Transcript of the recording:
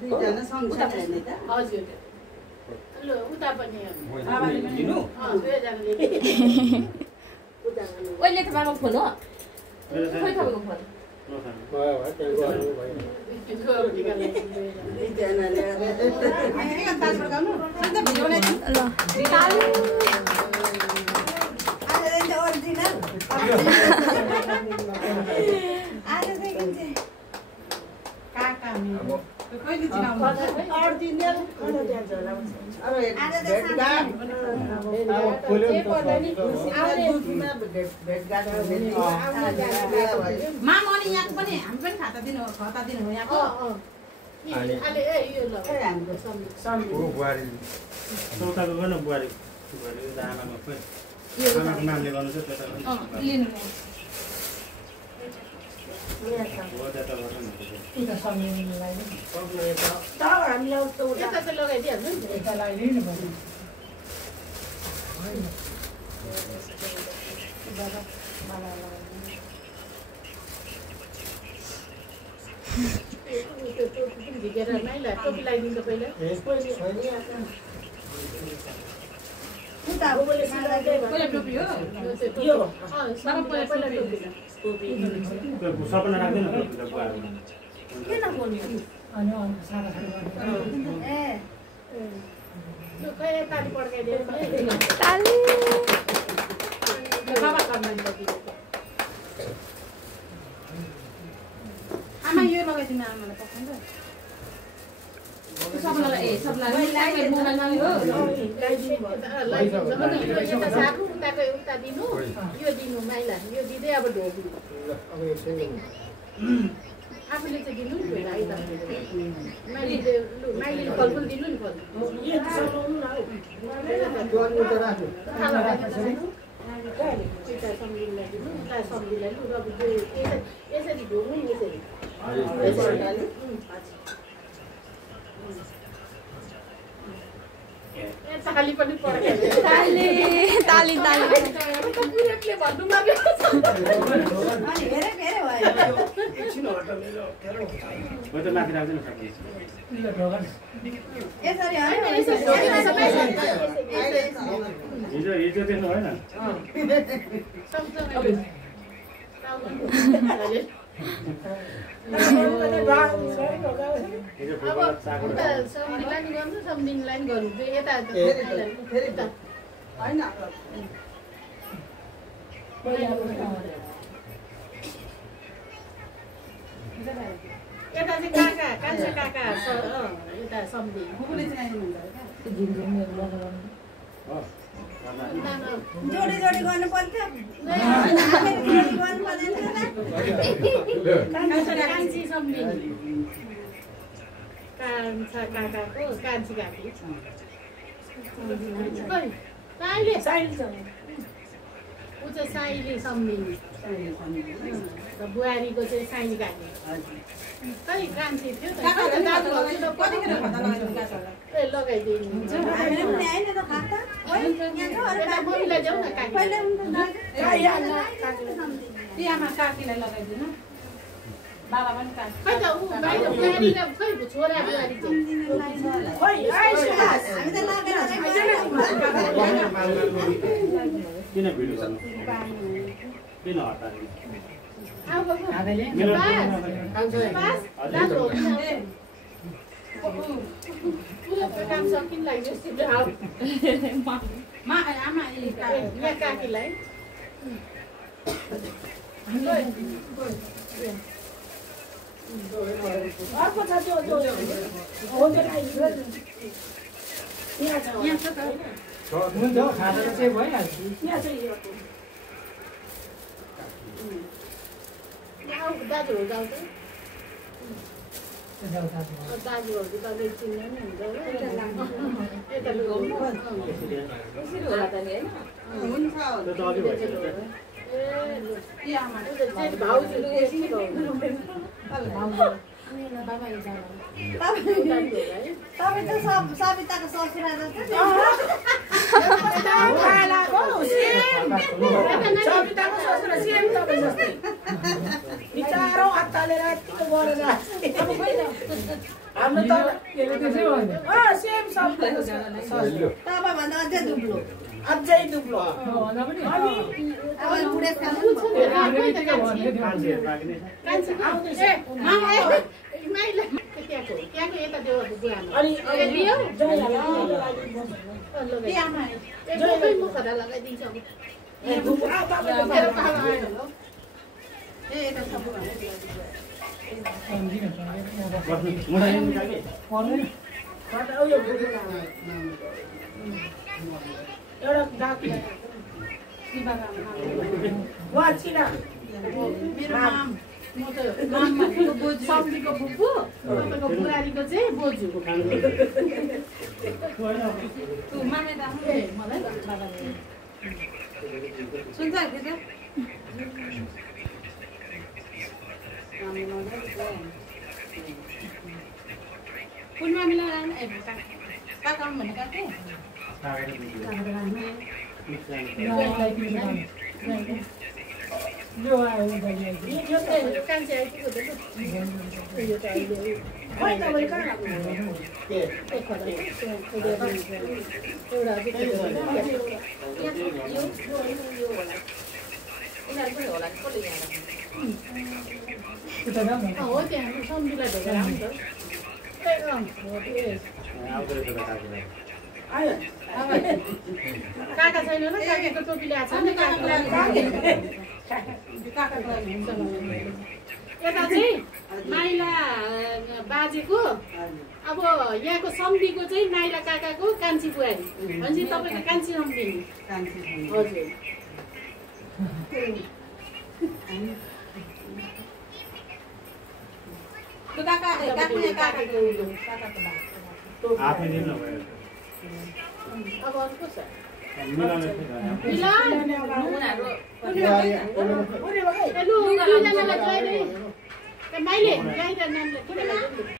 दुईजना सँगसँगै नि त हजुर ल उता पनि दिनु दुईजनाले कहिले तपाईँको फोन हो खोइ तपाईँको फोन टोपी लगाइदिन्छ पहिला टोपी हो सपना राख्दैन किन फोन आमा यो लगाइदिनु आमालाई पकाउँछ सबलाई मोबाइलमा उता दिनु यो दिनु माइला यो दिँदै अब ढोकी आफूले चाहिँ दिनु नि माइलीले फलफुल दिनु नि सम्झिलाई लु यसरी ढोग्नु नि यसरी ताली पनि ताली ताली ताली बुढेटले भन्नु माग्यो अनि हेरे भयो म त माथि राख्दैन यसरी हिजो हिजो देख्नु भएन सम्झिनुलाई गर्नु यता होइन यता चाहिँ काका कान्छा काका यता सम्झि जोडी जोडी गर्नु पर्थ्यो कान्छी सम्झि कान्छा काकाको कान्छी काकी ऊ चाहिँ साइली सम्झिनी बुहारीको चाहिँ साइली काकी खै कान्छी थियो लगाइदिनु मम्मीलाई जाउँ न काकीलाई लगाइदिनु बाबा पनि काकी खै त ऊ बाहिर बुहारीलाई खै छोरा बुहारी किन भिडियो गर्नु किन हटार्नु काम सकिन लाग्यो यहाँ काकीलाई अर्को छ त्यो यहाँ छ त हुन्छ खाजा चाहिँ भइहाल्छ यहाँ चाहिँ दाजुहरू जाउँ त दाजुहरू त चिन्नु नि हुन्छ तपाईँ त सविताको ससुरा जस्तो सविताको ससुरा सेम तपाईँ जस्तै चारौँ हात तालेर यतिको गरेर हाम्रो त त्यसै भन्यो सेम शब्द तपाईँभन्दा अझै दुब्लो अझै दुब्लो भन्दा पनि अब बुढेसकाल त्यहाँको यता त्यो बुवामा अनि मुखरा लगाइदिन्छ एउटा गाउँलाई म त मामको बोजू सम्लीको फुपू तपाईँको बुहारीको चाहिँ बोजू मामे त मलाई सुन्छ कुन मामिला काका भनेको यो आयो कान्छी आइपुग्यो खै तपाईँ कहाँ हो त्यहाँ सम्झुलाई ढोकेर आउँछ काका छैन र काकीको टोपी ल्याएको छ नि यता चाहिँ माइला बाजेको अब यहाँको सम्धीको चाहिँ माइला काकाको कान्छी बुहारी भनेपछि तपाईँको कान्छी सम्धिनी हजुर अब अरू को छ माइले